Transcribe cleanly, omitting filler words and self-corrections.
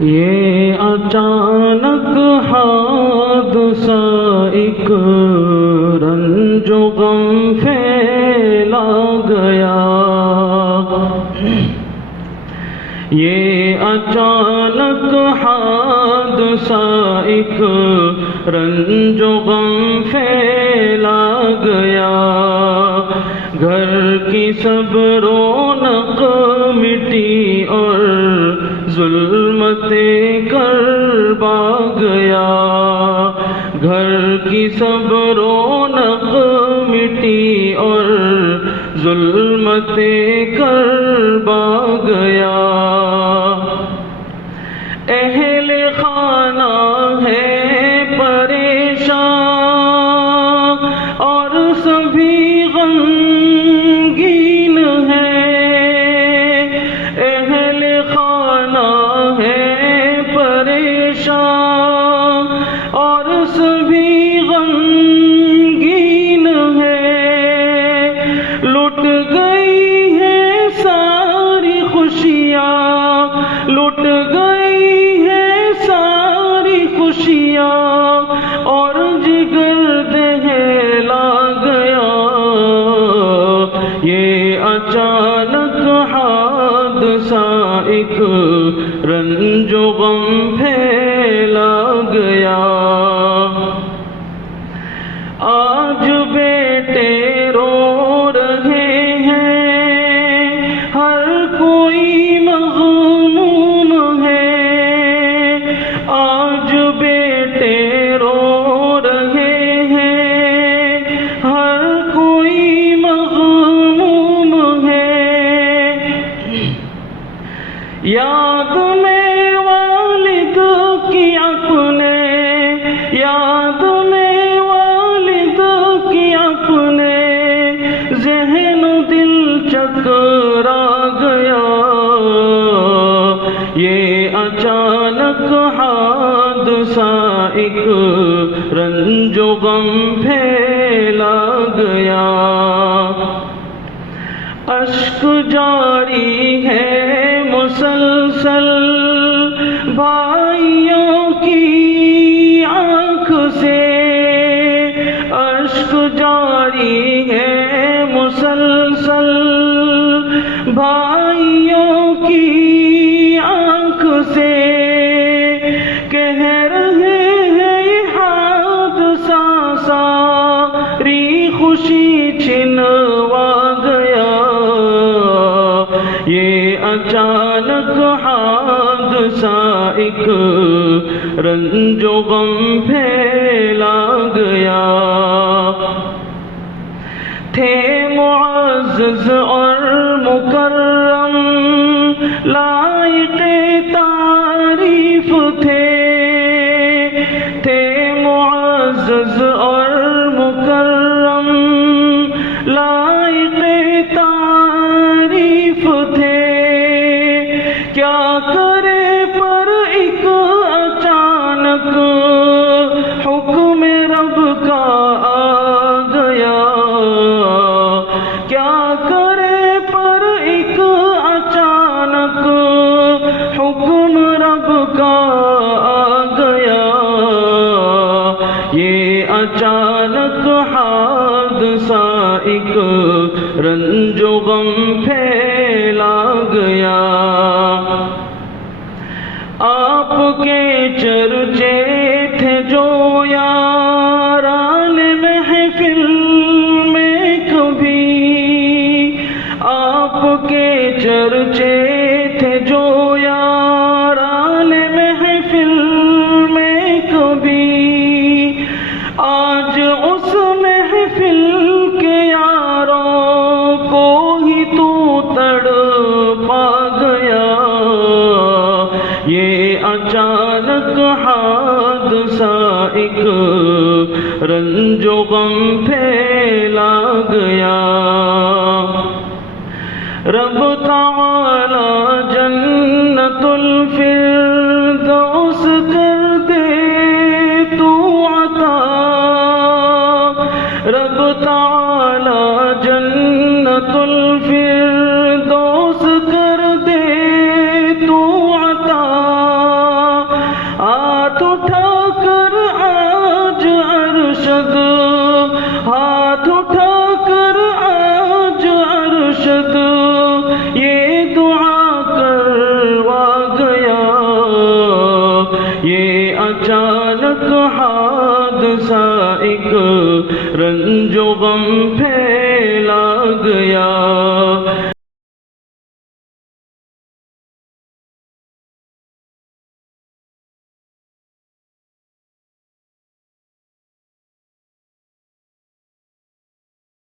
یہ اچانک حادثہ ایک رنج و غم پھیلا گیا، یہ اچانک حادثہ ایک رنج و غم پھیلا گیا، گھر کی سب رونق مٹی اور ظلمت کربا گیا، گھر کی سب رونق مٹی اور ظلمت کربا گیا، اہل خانہ ہے پریشان اور سبھی غمگین ہیں، اہل خانہ ہے پریشان اور سبھی غمگین ہیں، لٹ گئی ہیں ساری خوشیاں، لٹ گئی ہیں ساری خوشیاں اور جگر دہلا گیا، یہ اچانک حادثہ ایک رنج و غم پھیلا گیا، آج بیٹے رو رہے ہیں، ہر کوئی مغموم ہے، آج بیٹے رو رہے ہیں، ہر کوئی مغموم ہے، یاد میں والد کی اپنے، یاد میں والد کی اپنے ذہن و دل چکرا گیا، یہ اچانک حادثہ ایک رنج و غم پھیلا گیا، اشک جاری ہے مسلسل بھائیوں کی آنکھ سے، اشک جاری ہے مسلسل بھائیوں کی آنکھ سے، کہہ رہے ہیں یہ حادثہ ساری خوشی چھنوا گیا، یہ اچانک حادثہ ایک رنج و غم پھیلا گیا، تھے معزز اور مکرم لائق تعریف تھے معزز اور مکرم لائق تعریف تھے، کیا کرے پر ایک اچانک حکم رب کا آ گیا، کیا کرے پر ایک اچانک حکم رب کا آ گیا، یہ اچانک حادثہ ایک رنج و غم پھیلا گیا، آپ کے چرچے تھے جو یاران محفل میں کبھی، آپ کے چرچے تھے جو یاران محفل میں کبھی، آج اس محفل کے یاروں کو ہی تو تڑپا گیا، یہ اچانک حادثہ ایک رنج و غم پھیلا گیا، رب تعالی جنت الفردوس کر دے تو عطا، رب تعالی جنت الفردوس کر دے تو عطا، اچانک حادثہ ایک رنج و غم پھیلا گیا